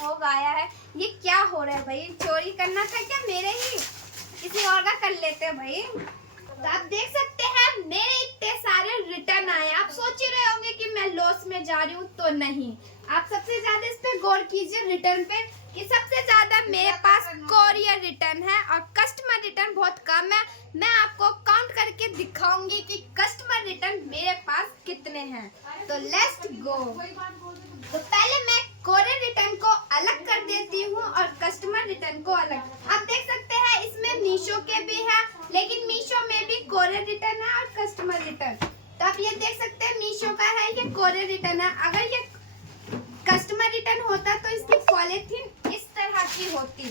Fog आया है। ये क्या हो रहा है भाई? चोरी करना था क्या मेरे ही? किसी और का कर लेते हैं भाई। तो आप देख सकते हैं मेरे इतने सारे रिटर्न आए। आप सोच ही रहे होंगे कि मैं लॉस में जा रही हूँ, तो नहीं। आप सबसे ज्यादा इस पे गौर कीजिए रिटर्न पे, कि सबसे ज्यादा मेरे पास कोरियर रिटर्न है और कस्टमर रिटर्न बहुत कम है। मैं आपको काउंट करके दिखाऊंगी कि कस्टमर रिटर्न मेरे पास कितने हैं। तो लेट्स गो। तो पहले मैं कोरियर रिटर्न को अलग कर देती हूँ और कस्टमर रिटर्न को अलग। आप देख सकते हैं इसमें मीशो के भी है, लेकिन मीशो में भी कोरियर रिटर्न है और कस्टमर रिटर्न। तो आप ये देख सकते हैं मीशो का है, ये कोरियर रिटर्न है। अगर ये कस्टमर रिटर्न होता तो इसकी पॉलिथीन इस तरह की होती,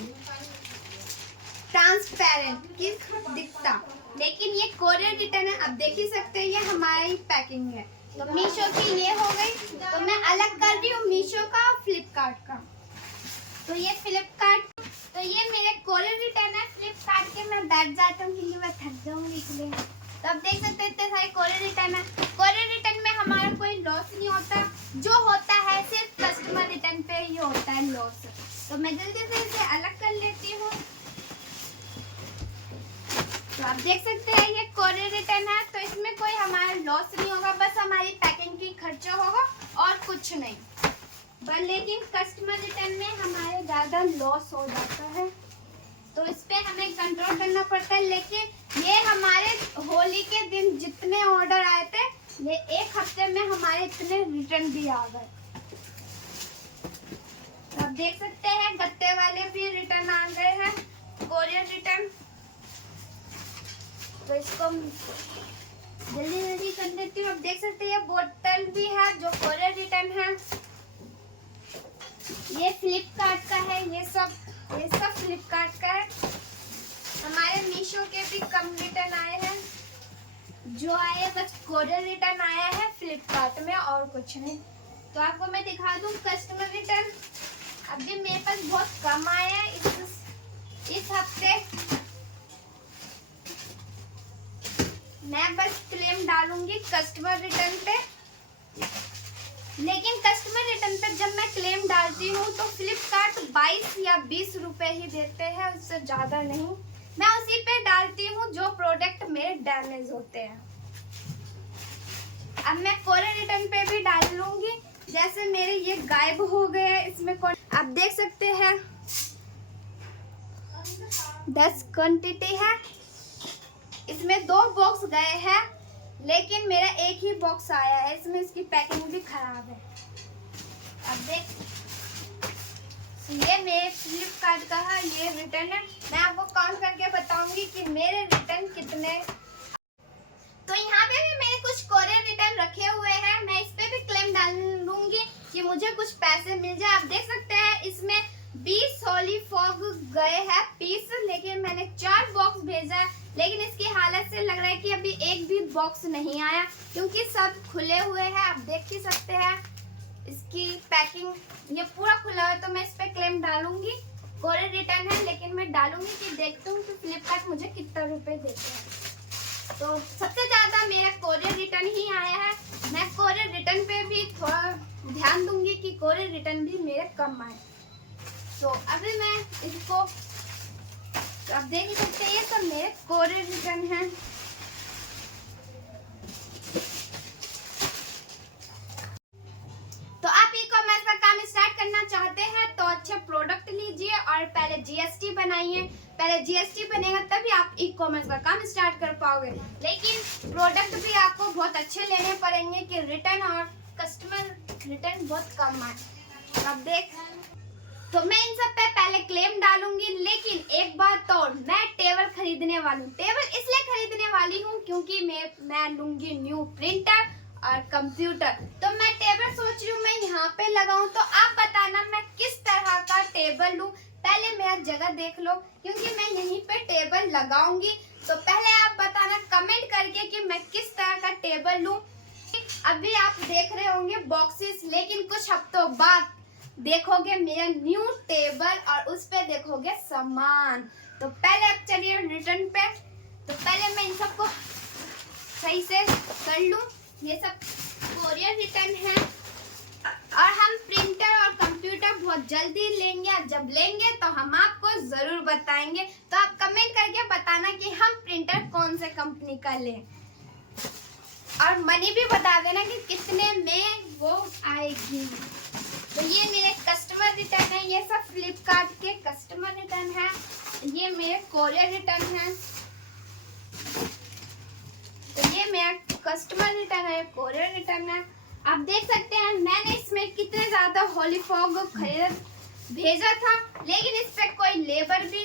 ट्रांसपेरेंट की दिखता, लेकिन ये कोरियर रिटर्न है। आप देख ही सकते हैं ये हमारी पैकिंग है। तो मीशो की ये हो गई। तो मैं अलग कर रही हूँ मीशो का और फ्लिपकार्ट का। तो ये फ्लिपकार्ट, तो ये मेरे कोरियर रिटर्न है। फ्लिपकार्ट के मैं बैठ जाता हूँ क्योंकि मैं थक जाऊंगी इसलिए। तो आप देख सकते हैं इतने सारे कोरियर रिटर्न है। कोरियर रिटर्न में हमारा कोई लॉस नहीं होता, जो होता है सिर्फ कस्टमर रिटर्न पे ही होता है लॉस। तो मैं जल्दी से इसे अलग कर लेती हूँ। तो आप देख सकते हैं ये कोरियर रिटर्न है, तो इसमें कोई हमारा लॉस नहीं होगा, बस हमारी पैकिंग की खर्चा होगा और कुछ नहीं। पर लेकिन कस्टमर रिटर्न में हमारे ज़्यादा लॉस हो जाता है, तो इस पे हमें कंट्रोल करना पड़ता है। लेकिन ये हमारे होली के दिन जितने ऑर्डर आए थे, ये एक हफ्ते में हमारे इतने रिटर्न भी आ गए। तो आप देख सकते हैं गत्ते वाले भी रिटर्न आ गए हैं, कोरियर रिटर्न। तो इसको जल्दी जल्दी कर देती हूँ। आप देख सकते हैं ये बोतल भी है जो कोरियर रिटर्न है। ये फ्लिपकार्ट का है, ये सब फ्लिपकार्ट का है। हमारे मीशो के भी कम रिटर्न आए हैं, जो आए बस कोरियर रिटर्न आया है फ्लिपकार्ट में और कुछ नहीं। तो आपको मैं दिखा दूं कस्टमर रिटर्न। अभी मेरे पास बहुत कम आया है इस हफ्ते। मैं बस क्लेम डालूंगी कस्टमर रिटर्न पे, लेकिन कस्टमर रिटर्न पे जब मैं क्लेम डालती हूँ तो फ्लिपकार्ट 22 या 20 रुपए ही देते हैं, उससे ज़्यादा नहीं। मैं उसी पे डालती हूँ जो प्रोडक्ट मेरे डैमेज होते हैं। अब मैं कोरियर रिटर्न पे भी डाल लूंगी। जैसे मेरे ये गायब हो गए, इसमें आप देख सकते हैं 10 क्वांटिटी है। इसमें 2 बॉक्स गए हैं, लेकिन मेरा एक ही बॉक्स आया है। इसमें इसकी पैकिंग भी खराब है। अब देख, ये मेरे फ्लिपकार्ट का है, ये रिटर्न है। मैं आपको काउंट करके बताऊंगी कि मेरे रिटर्न कितने। तो यहाँ पे भी मैंने कुछ कोरियर रिटर्न रखे हुए हैं, मैं इस पे भी क्लेम डालूंगी कि मुझे कुछ पैसे मिल जाए। आप देख सकते हैं इसमें 20 होली फॉग गए हैं पीस, लेकिन मैंने 4 बॉक्स भेजा है। लेकिन इसकी हालत से लग रहा है कि अभी एक भी बॉक्स नहीं आया, क्योंकि सब खुले हुए हैं। आप देख ही सकते हैं इसकी पैकिंग, ये पूरा खुला है। तो मैं इस पे क्लेम डालूंगी, कोरियर रिटर्न है, लेकिन मैं डालूंगी कि देखती हूँ कि फ्लिपकार्ट मुझे कितना रुपए देते हैं। तो सबसे ज्यादा मेरा कोरियर रिटर्न ही आया है। मैं कोरियर रिटर्न पे भी थोड़ा ध्यान दूंगी कि कोरियर रिटर्न भी मेरे कम आए। तो अभी मैं इसको, तो आप देख सकते हैं ये सब मेरे कोरियर रिटर्न है। तो आप ई-कॉमर्स का काम स्टार्ट करना चाहते हैं तो अच्छे प्रोडक्ट लीजिए और पहले जीएसटी बनाइए। पहले जीएसटी बनेगा तभी आप ई-कॉमर्स का काम स्टार्ट कर पाओगे। लेकिन प्रोडक्ट भी आपको बहुत अच्छे लेने पड़ेंगे कि रिटर्न और कस्टमर रिटर्न बहुत कम आए। अब देख, तो मैं इन सब पे पहले क्लेम डालूंगी। लेकिन एक बात और, मैं टेबल खरीदने वाली हूँ। टेबल इसलिए खरीदने वाली हूँ क्योंकि मैं लूंगी न्यू प्रिंटर और कंप्यूटर। तो मैं टेबल सोच रही हूँ मैं यहाँ पे लगाऊं। तो आप बताना मैं किस तरह का टेबल लूं। पहले मेरा जगह देख लो, क्योंकि मैं यहीं पे टेबल लगाऊंगी। तो पहले आप बताना कमेंट करके कि मैं किस तरह का टेबल लूं। अभी आप देख रहे होंगे बॉक्सेस, लेकिन कुछ हफ्तों बाद देखोगे मेरा न्यू टेबल और उस पे देखोगे सामान। तो पहले अब चलिए रिटर्न पे। तो पहले मैं इन सबको सही से कर लूं। ये सब कोरियर रिटर्न है और हम प्रिंटर और कंप्यूटर बहुत बहुत जल्दी लेंगे, और जब लेंगे तो हम आपको जरूर बताएंगे। तो आप कमेंट करके बताना कि हम प्रिंटर कौन से कंपनी का लें, और मनी भी बता देना कि कितने में वो आएगी। तो ये मेरे कस्टमर रिटर्न है, ये सब फ्लिपकार्ट के कस्टमर रिटर्न है, ये मेरे कोरियर रिटर्न है। तो ये मेरा कस्टमर रिटर्न है, कोरियर रिटर्न है। आप देख सकते हैं मैंने इसमें कितने ज्यादा होली फॉग खरीद भेजा था, लेकिन इस पे कोई लेबर भी,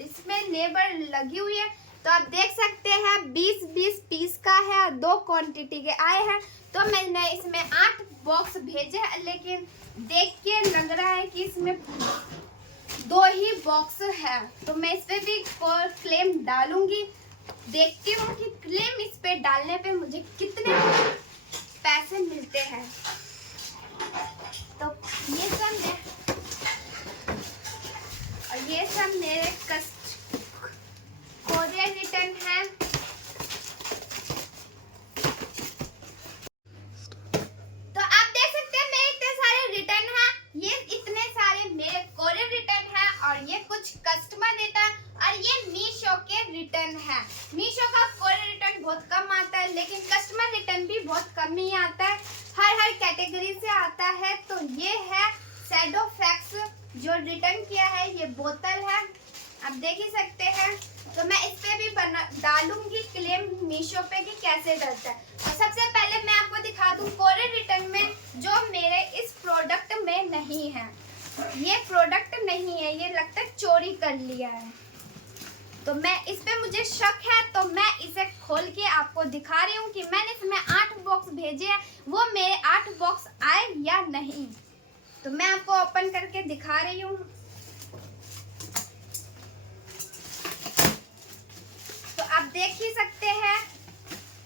इसमें लेबर लगी हुई है। तो आप देख सकते हैं 20-20 पीस का है और 2 क्वांटिटी के आए हैं। तो मैंने इसमें 8 बॉक्स भेजे हैं, लेकिन देख के लग रहा है कि इसमें 2 ही बॉक्स है। तो मैं इस पे भी क्लेम डालूंगी, देखती हूँ कि क्लेम इस पे डालने पे मुझे कितने पैसे मिलते हैं। तो ये सब मेरे कोरियर रिटर्न है। तो आप देख सकते हैं मेरे इतने सारे रिटर्न हैं, ये इतने सारे मेरे कोरियर रिटर्न है, और ये कुछ कस्टमर रिटर्न, और ये मीशो के रिटर्न है। मीशो का कोरियर रिटर्न बहुत कम आता है, लेकिन कस्टमर रिटर्न भी बहुत कम ही आता है, हर कैटेगरी से आता है। तो ये है शैडो फैक्स जो रिटर्न किया है, ये बोतल है, आप देख ही सकते हैं। तो मैं इस पे भी डालूंगी क्लेम मीशो पे कि कैसे डलता है। और सबसे पहले मैं आपको दिखा दूं कोरियर रिटर्न में जो मेरे इस प्रोडक्ट में नहीं है, ये प्रोडक्ट नहीं है, ये लगता है चोरी कर लिया है। तो मैं इस पे मुझे शक है, तो मैं इसे खोल के आपको दिखा रही हूँ कि मैंने इसमें 8 बॉक्स भेजे हैं, वो मेरे 8 बॉक्स आए या नहीं। तो मैं आपको ओपन करके दिखा रही हूँ। तो आप देख ही सकते हैं,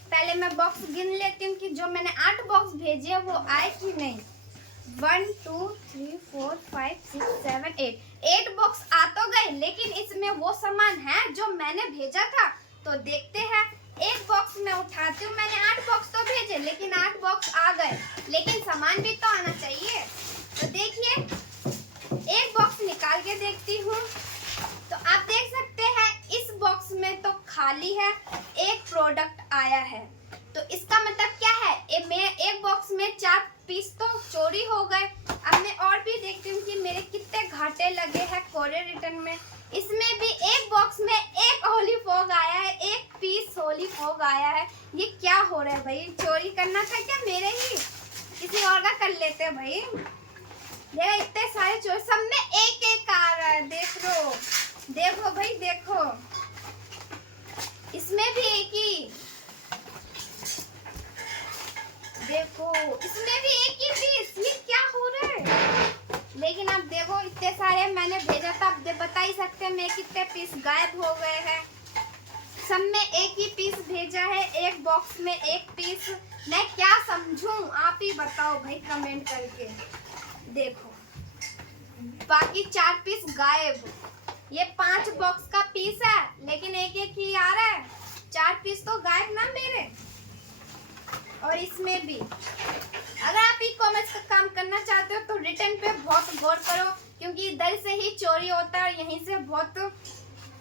पहले मैं बॉक्स गिन लेती हूँ कि जो मैंने 8 बॉक्स भेजे हैं वो आए कि नहीं। 1 2 3 4 5 6 7 8 बॉक्स आ तो गए, लेकिन इसमें वो सामान है जो मैंने भेजा था। तो देखते हैं, एक बॉक्स में उठाती हूँ, मैंने 8 बॉक्स तो भेजे, लेकिन 8 बॉक्स आ गए, लेकिन सामान भी तो आना चाहिए। तो देखिए, एक बॉक्स निकाल के देखती हूँ, तो आप देख सकते हैं इस बॉक्स में तो खाली है, एक प्रोडक्ट आया है। तो इसका मतलब क्या है, एक बॉक्स में 4 पीस तो चोरी हो गए। अब मैं और भी देखती हूँ कि मेरे कितने घाटे लगे हैं कोरियर रिटर्न में। इसमें भी एक बॉक्स में एक होली फॉग आया है, एक पीस होली फॉग आया है। ये क्या हो रहा है भाई, चोरी करना था क्या मेरे ही, किसी और का कर लेते भाई। देखो इतने सारे चोर, सब में एक एक आ रहा है, देखो भाई, देखो इसमें भी एक ही, देखो इसमें भी एक ही पीस, ये क्या हो रहा है। लेकिन अब देखो इतने सारे मैंने भेजा था, आप बता ही सकते हैं मेरे कितने पीस गायब हो गए हैं। सब में एक ही पीस भेजा है, एक बॉक्स में एक पीस, मैं क्या समझूं, आप ही बताओ भाई कमेंट करके। देखो बाकी 4 पीस गायब, ये 5 बॉक्स का पीस है, लेकिन एक एक ही आ रहा है, 4 पीस तो गायब ना मेरे। और इसमें भी, अगर आप ई-कॉमर्स का काम करना चाहते हो तो रिटर्न पे बहुत गौर करो, क्योंकि इधर से ही चोरी होता है, यहीं से बहुत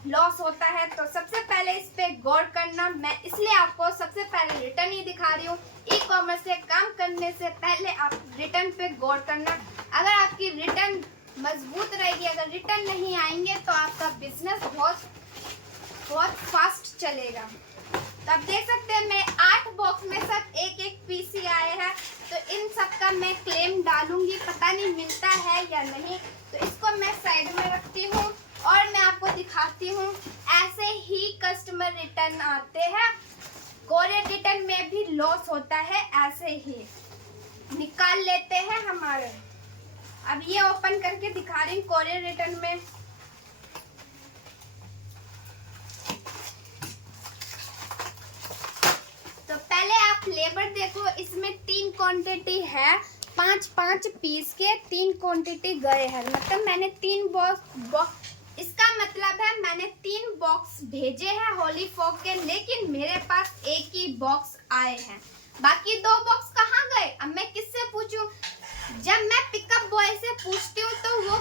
लॉस होता है। तो सबसे पहले इस पे गौर करना, मैं इसलिए आपको सबसे पहले रिटर्न ही दिखा रही हूँ। ई-कॉमर्स से काम करने से पहले आप रिटर्न पे गौर करना। अगर आपकी रिटर्न मजबूत रहेगी, अगर रिटर्न नहीं आएंगे तो आपका बिजनेस बहुत फास्ट चलेगा। तो आप देख सकते हैं मैं 8 बॉक्स में सब एक एक पीस ही आए हैं। तो इन सब का मैं क्लेम डालूंगी, पता नहीं मिलता है या नहीं। तो इसको मैं साइड में रखती हूँ और मैं आपको दिखाती हूँ। ऐसे ही कस्टमर रिटर्न आते हैं, कोरियर रिटर्न में भी लॉस होता है, ऐसे ही निकाल लेते हैं हमारे। अब ये ओपन करके दिखा रही हूँ कोरियर रिटर्न में। तो पहले आप लेबर देखो, इसमें 3 क्वांटिटी है, 5-5 पीस के 3 क्वांटिटी गए हैं। मतलब मैंने 3 बॉक्स, इसका मतलब है मैंने 3 बॉक्स भेजे हैं होली फॉग के, लेकिन मेरे पास एक ही बॉक्स आए हैं। बाकी 2 बॉक्स कहाँ गए, अब मैं किससे पूछूं। जब मैं पिकअप बॉय से पूछती हूँ तो वो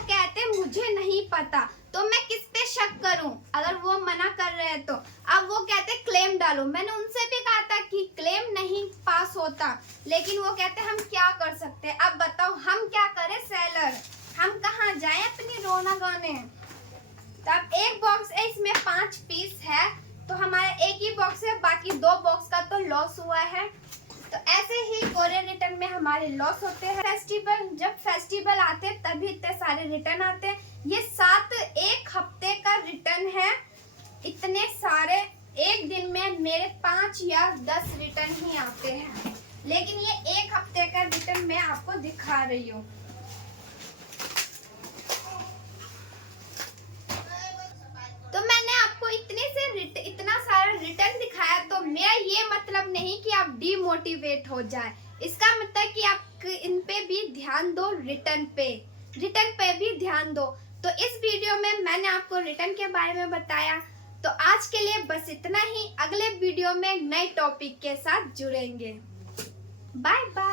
करो। मैंने उनसे भी कहा था कि क्लेम नहीं पास होता, लेकिन वो कहते हम क्या कर सकते हैं। अब बताओ हम क्या करें सेलर, हम कहाँ जाएं अपनी रोना गाने। तो अब एक बॉक्स है, इसमें 5 पीस है, तो हमारा एक ही बॉक्स है, बाकी 2 बॉक्स का तो लॉस हुआ है। तो ऐसे ही कोरियर रिटर्न में हमारे लॉस होते हैं। फेस्टिवल, जब फेस्टिवल आते हैं तभी इतने सारे रिटर्न आते हैं। ये 7 एक हफ्ते का रिटर्न है। इतने सारे एक दिन में मेरे 5 या 10 रिटर्न ही आते हैं, लेकिन ये एक हफ्ते का रिटर्न मैं आपको दिखा रही हूँ। तो मैंने आपको इतना सारा रिटर्न दिखाया, तो मेरा ये मतलब नहीं कि आप डिमोटिवेट हो जाए। इसका मतलब कि आप इन पे भी ध्यान दो, रिटर्न पे भी ध्यान दो। तो इस वीडियो में मैंने आपको रिटर्न के बारे में बताया। तो आज के लिए बस इतना ही। अगले वीडियो में नए टॉपिक के साथ जुड़ेंगे। Bye bye.